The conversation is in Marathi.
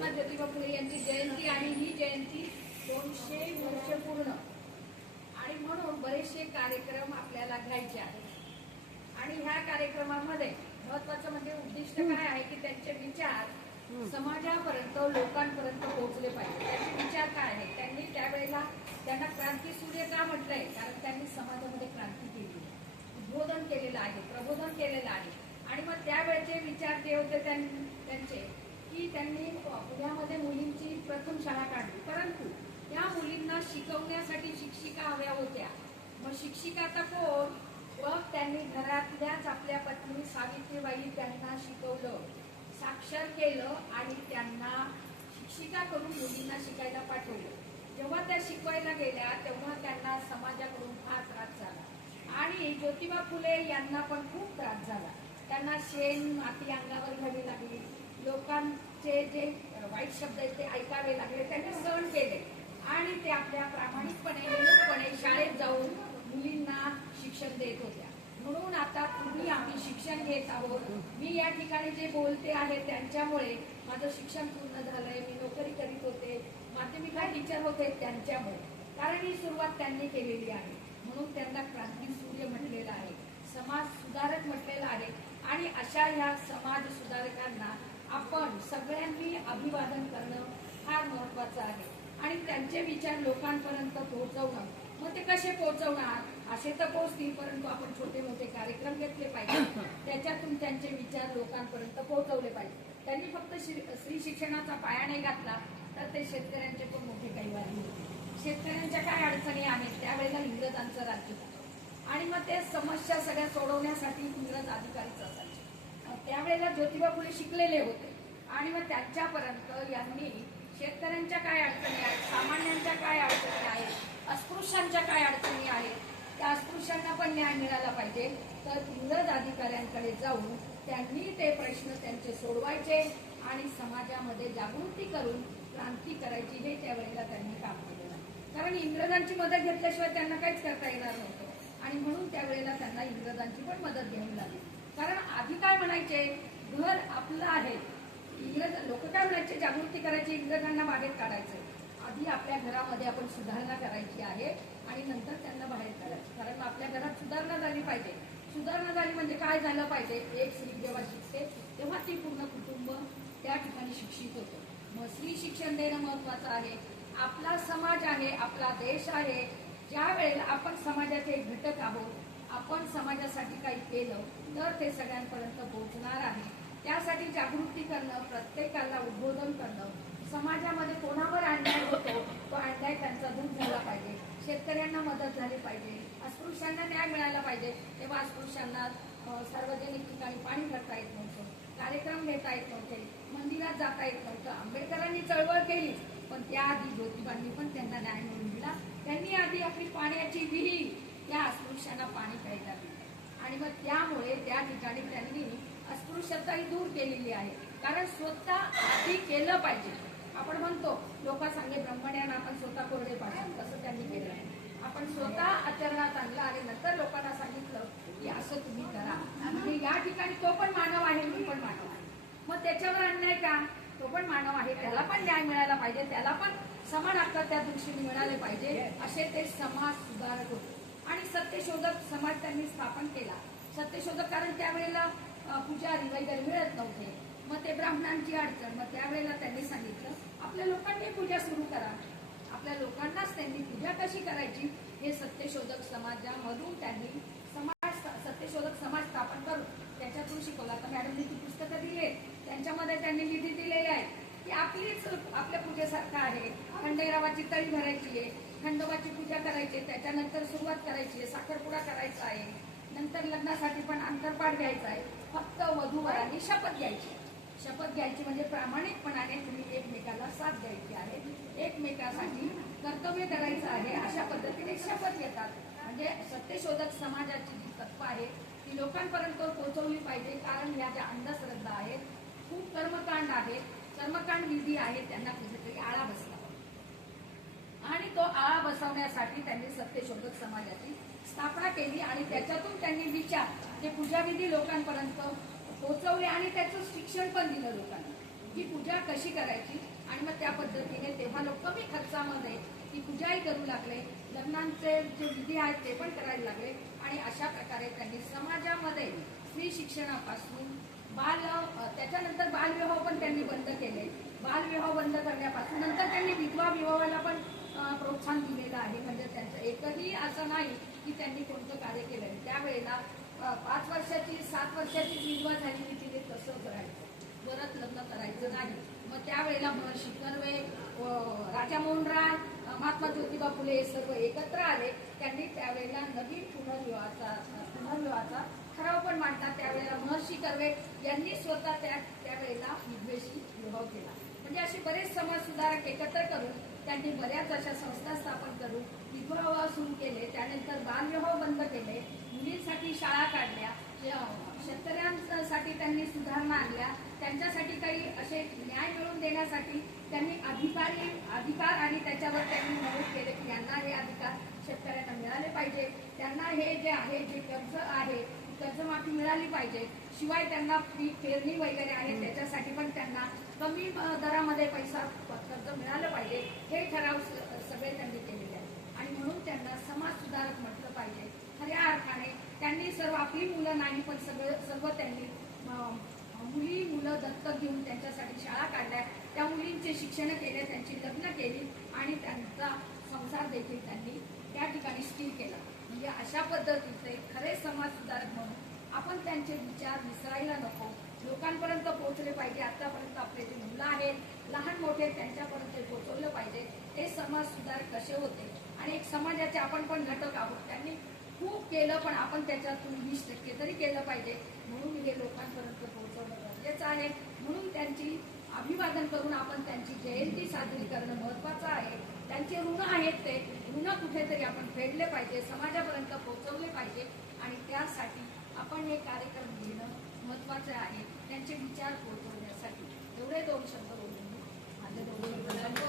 महात्मा ज्योतिबा फुले यांची जयंती आणि ही जयंती 200 वर्ष पूर्ण आणि म्हणून बरेचसे कार्यक्रम आपल्याला घ्यायचे आहेत। आणि ह्या कार्यक्रमामध्ये महत्वाचं म्हणजे उद्दिष्ट काय आहे की त्यांचे विचार समाजापर्यंत लोकांपर्यंत पोहोचले पाहिजे। त्यांचे विचार काय आहेत, त्यांनी त्यावेळेला त्यांना क्रांती सूर्य का म्हटलंय, कारण त्यांनी समाजामध्ये क्रांती केली, उद्बोधन केलेलं आहे, प्रबोधन केलेलं आहे। आणि मग त्यावेळेचे विचार जे होते त्यांचे की त्यांनी पुण्यामध्ये मुलींची प्रथम शाळा काढली, परंतु त्या मुलींना शिकवण्यासाठी शिक्षिका हव्या होत्या। मग शिक्षिका तर कोण, मग त्यांनी घरातल्याच आपल्या पत्नी सावित्रीबाई त्यांना शिकवलं, साक्षर केलं आणि त्यांना शिक्षिका करून मुलींना शिकायला पाठवलं। जेव्हा त्या शिकवायला गेल्या तेव्हा त्यांना समाजाकडून फार त्रास झाला आणि ज्योतिबा फुले यांना पण खूप त्रास झाला। त्यांना शेण माती अंगावर घ्यावी लागली, लोकांचे जे वाईट शब्द आहेत ते ऐकावे लागले, त्यांनी सहन केले आणि ते आपल्या प्रामाणिकपणे निमूटपणे शाळेत जाऊन मुलींना शिक्षण देत होत्या। म्हणून आता तुम्ही आम्ही शिक्षण घेत आहोत। मी या ठिकाणी जे बोलते आहे त्यांच्यामुळे माझं शिक्षण पूर्ण झालंय, मी नोकरी करीत होते, माध्यमिक टीचर होते त्यांच्यामुळे, कारण ही सुरुवात त्यांनी केलेली आहे। म्हणून त्यांना क्रांती सूर्य म्हटलेलं आहे, समाज सुधारक म्हटलेलं आहे। आणि अशा ह्या समाज सुधारकांना आपण सगळ्यांनी अभिवादन करणं फार महत्वाचं आहे आणि त्यांचे विचार लोकांपर्यंत पोहोचवणं। मग ते कसे पोहोचवणार, असे तर पोहोचतील, परंतु आपण छोटे मोठे कार्यक्रम घेतले पाहिजे, त्याच्यातून त्यांचे विचार लोकांपर्यंत पोहोचवले पाहिजे। त्यांनी फक्त स्त्री शिक्षणाचा पाया नाही घातला तर ते शेतकऱ्यांचे पण मोठे कैवारी होते। शेतकऱ्यांच्या काय अडचणी आहेत, त्यावेळेला इंग्रजांचं राज्य होतं आणि मग ते समस्या सगळ्या सोडवण्यासाठी इंग्रज अधिकारीच असायचे। त्यावेळेला ज्योतिबा फुले शिकलेले होते आणि मग त्यांच्यापर्यंत यांनी शेतकऱ्यांच्या काय अडचणी आहेत, सामान्यांच्या काय अडचणी आहेत, अस्पृश्यांच्या काय अडचणी आहेत, त्या अस्पृश्यांना पण न्याय मिळाला पाहिजे, तर इंग्रज अधिकाऱ्यांकडे जाऊन त्यांनी ते प्रश्न त्यांचे सोडवायचे आणि समाजामध्ये जागृती करून क्रांती करायची, हे त्यावेळेला त्यांनी काम केलेलं आहे। कारण इंग्रजांची मदत घेतल्याशिवाय त्यांना काहीच करता येणार नव्हतं आणि म्हणून त्यावेळेला त्यांना इंग्रजांची पण मदत घ्यावी लागली। कारण आधी काय म्हणायचे, घर आपलं आहे, इंग्रज लोक काय म्हणायचे, जागृती करायची, इंग्रजांना बाहेर काढायचं। आधी आपल्या घरामध्ये आपण सुधारणा करायची आहे आणि नंतर त्यांना बाहेर काढायचं, कारण आपल्या घरात सुधारणा झाली पाहिजे। सुधारणा झाली म्हणजे काय झालं पाहिजे, एक स्त्री जेव्हा शिकते तेव्हा ती पूर्ण कुटुंब त्या ठिकाणी शिक्षित होतं। मग स्त्री शिक्षण देणं महत्वाचं आहे। आपला समाज आहे, आपला देश आहे, ज्या वेळेला आपण समाजाचे एक घटक आहोत, आपण समाजासाठी काही केलं तर ते सगळ्यांपर्यंत पोहोचणार आहे। त्यासाठी जागृती करणं, प्रत्येकाला उद्बोधन करणं, समाजामध्ये कोणावर अन्याय होतो तो अन्याय त्यांचा दूर झाला पाहिजे, शेतकऱ्यांना मदत झाली पाहिजे, अस्पृश्यांना न्याय मिळाला पाहिजे। तेव्हा अस्पृश्यांना सार्वजनिक ठिकाणी पाणी भरता येत नव्हतं, कार्यक्रम घेता येत नव्हते, मंदिरात जाता येत नव्हतं। आंबेडकरांनी चळवळ केली पण त्याआधी ज्योतिबांनी पण त्यांना न्याय मिळवून दिला। त्यांनी आधी आपली पाण्याची विहीर त्या अस्पृश्यांना पाणी प्यायला दिलं आणि मग त्यामुळे त्या ठिकाणी त्यांनी अस्पृश्यताही दूर केलेली आहे। कारण स्वतः आधी केलं पाहिजे। आपण म्हणतो लोकांसांगे ब्रह्मज्ञान, आपण स्वतः कोरडे पाहिजे, तसं त्यांनी केलं आहे। आपण स्वतः आचरणात आणलं आणि नंतर लोकांना सांगितलं की असं तुम्ही करा। म्हणजे या ठिकाणी तो पण मानव आहे, मी पण मानव आहे, मग त्याच्यावर अन्याय का, तो पण मानव आहे, त्याला पण न्याय मिळायला पाहिजे, त्याला पण समान हक्क त्या दृष्टीने मिळाले पाहिजे, असे ते समाज सुधारक होते। आणि सत्यशोधक समाज त्यांनी स्थापन केला। सत्यशोधक कारण त्यावेळेला पुजारी वगैरे मिळत नव्हते, मग ते ब्राह्मणांची अडचण, मग त्यावेळेला त्यांनी सांगितलं आपल्या लोकांनी पूजा सुरू करा, आपल्या लोकांनाच त्यांनी पूजा कशी करायची हे सत्यशोधक समाजामधून त्यांनी सत्यशोधक समाज स्थापन करून त्याच्यातून शिकवला। आता मॅडमनी ती पुस्तकं दिले, त्यांच्यामध्ये त्यांनी विधी दिलेले आहे की आपलीच आपल्या पूजेसारखं आहे, खंडेरावाची तळी भरायची आहे, खंडोबाची पूजा करायची आहे, त्याच्यानंतर सुरुवात करायची आहे, साखरपुडा करायचा आहे, नंतर लग्नासाठी पण अंतरपाठ घ्यायचा आहे, फक्त वधूवरांनी शपथ घ्यायची। शपथ घ्यायची म्हणजे प्रामाणिकपणाने तुम्ही एकमेकाला साथ द्यायची आहे, एकमेकासाठी कर्तव्य करायचं आहे, अशा पद्धतीने शपथ घेतात। म्हणजे सत्यशोधक समाजाची जी तत्व आहे ती लोकांपर्यंत पोहोचवली पाहिजे। कारण ह्या ज्या अंधश्रद्धा आहेत, खूप कर्मकांड आहेत, कर्मकांड विधी आहे, त्यांना कुठेतरी आळा बसला आणि तो आळा बसवण्यासाठी त्यांनी सत्यशोधक समाजाची स्थापना केली आणि त्याच्यातून त्यांनी विचार जे पूजाविधी लोकांपर्यंत पोहोचवले आणि त्याचं शिक्षण पण दिलं लोकांना। की पूजा कशी करायची आणि मग त्या पद्धतीने तेव्हा लोक कमी खर्चामध्ये ती पूजाही करू लागले, लग्नांचे जे विधी आहेत ते पण करायला लागले आणि अशा प्रकारे त्यांनी समाजामध्ये स्त्री शिक्षणापासून त्याच्यानंतर बालविवाह पण त्यांनी बंद केले. बालविवाह बंद करण्यापासून नंतर त्यांनी विधवा विवाहाला पण प्रोत्साहन दिलेलं आहे. म्हणजे त्यांचं एकही असं नाही की त्यांनी कोणतं कार्य केलं. त्यावेळेला 5 वर्षाची 7 वर्षाची विधवा झाली की तिने तसं करायचं, परत लग्न करायचं नाही. मग त्यावेळेला महर्षी कर्वे, राजा मोहन राय, महात्मा ज्योतिबा फुले हे सर्व एकत्र आले. त्यांनी त्यावेळेला नवीन पुनर्विवाहाचा ठराव पण मांडला. त्यावेळेला महर्षी कर्वे यांनी स्वतः त्यावेळेला विधवेशी विवाह केला. म्हणजे असे बरेच समाज सुधारक एकत्र करून त्यांनी बऱ्याच अशा संस्था स्थापन करून विधवा विवाह सुरू केले. त्यानंतर बालविवाह बंद केले, मुलींसाठी शाळा काढल्या, शेतकऱ्यांसाठी त्यांनी सुधारणा आणल्या, त्यांच्यासाठी काही असे न्याय मिळवून देण्यासाठी त्यांनी अधिकार आणि त्याच्यावर त्यांनी नमूद केले की यांना हे अधिकार शेतकऱ्यांना मिळाले पाहिजे, त्यांना हे जे आहे जे कर्ज आहे कर्जमाफी मिळाली पाहिजे, शिवाय त्यांना पीक पेरणी वगैरे आहे त्याच्यासाठी पण त्यांना कमी दरामध्ये पैसा कर्ज मिळालं पाहिजे. हे ठराव सगळे त्यांनी केलेले आहेत आणि म्हणून त्यांना समाज सुधारक म्हटलं पाहिजे. खऱ्या अर्थाने त्यांनी सर्व आपली मुलं नाही पण सर्व त्यांनी मुलं दत्तक घेऊन त्यांच्यासाठी शाळा काढल्या, त्या मुलींचे शिक्षण केले, त्यांची लग्न केली आणि त्यांचा संसार देखील त्यांनी त्या ठिकाणी स्थिर केला. म्हणजे अशा पद्धतीचे खरे समाज सुधारक म्हणून आपण त्यांचे विचार विसरायला नको, लोकांपर्यंत पोहोचले पाहिजे. आतापर्यंत आपले जे मुलं आहेत लहान मोठे त्यांच्यापर्यंत पोहोचवलं पाहिजे. हे समाज सुधारक कसे होते आणि एक समाजाचे आपण पण घटक आहोत. त्यांनी खूप केलं पण आपण त्याच्यातून 20% तरी केलं पाहिजे. म्हणून हे लोकांपर्यंत पोहोचवणं गरजेचं आहे. म्हणून त्यांची अभिवादन करून आपण त्यांची जयंती साजरी करणं महत्वाचं आहे. त्यांचे ऋण आहेत ते ऋण कुठेतरी आपण फेडले पाहिजे, समाजापर्यंत पोहोचवले पाहिजे आणि त्यासाठी आपण हे कार्यक्रम घेणं महत्वाचे आहे. त्यांचे विचार पोहोचवण्यासाठी एवढे 2 शब्द बोलून माझे 2 शब्द